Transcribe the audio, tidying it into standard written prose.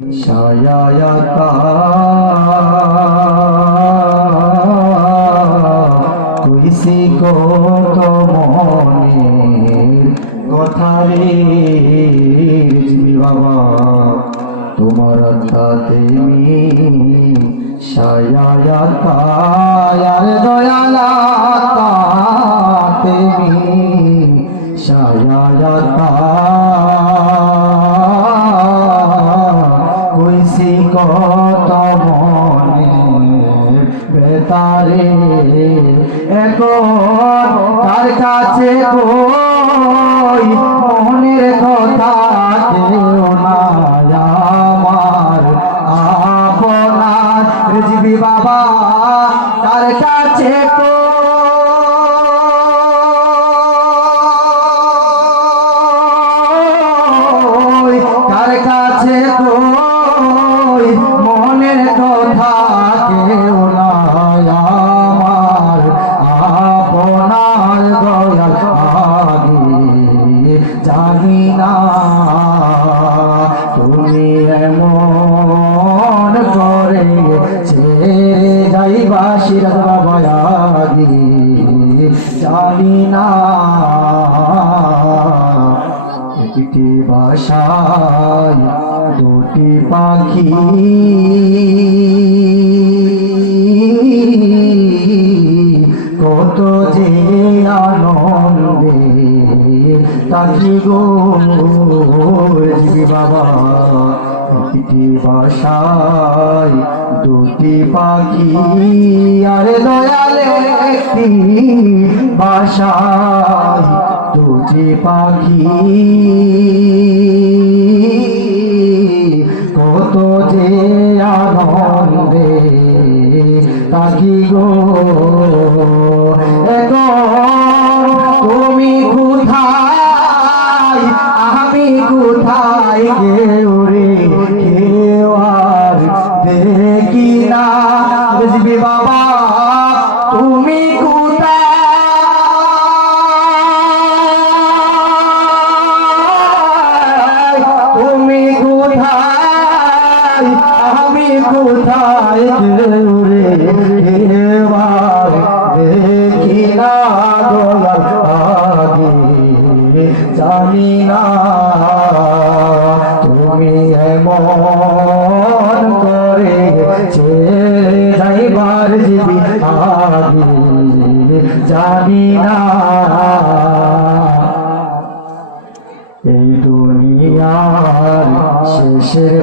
ছায়ায়াতা কইছি কত মনের কথা রে বাবা তোমার আত্মাতে ছায়ায়াতা আর দয়ালাতা তেমি ছায়ায়াতা কইছি কত মনের বেতারে এখন কার কাছে কই মনের কথা কেউ না আমার আপনার রিজভী বাবা কার কাছে কই কার কাছে কই মনের কথা কেউ না আমার আপনার দয়াল আগে জানি না তুমি এমন করে ছেড়ে যাইবা সিরাজ বাবা আগে জানি না একটি বাসায় দুটি পাখি কত যে আনন্দে তাকি গো বাবা একটি বাসায় দুটি পাখি আরে দয়ালে একটি বাসায় দুটি পাখি কত যে আনন্দে তাকি গো এখন তুমি কোথায় আমি কোথায় কেউ রে কেউ আর দেখি না বুঝবি বাবা তুমি কোথায় তুমি কোথায় আমি কোথায় কেউ রে কেউ আর দেখি না দয়াল আগে জানি না তুমি এমন করে ছেড়ে যাইবার জীবী আগে জানি না এই দুনিয়ার শেষের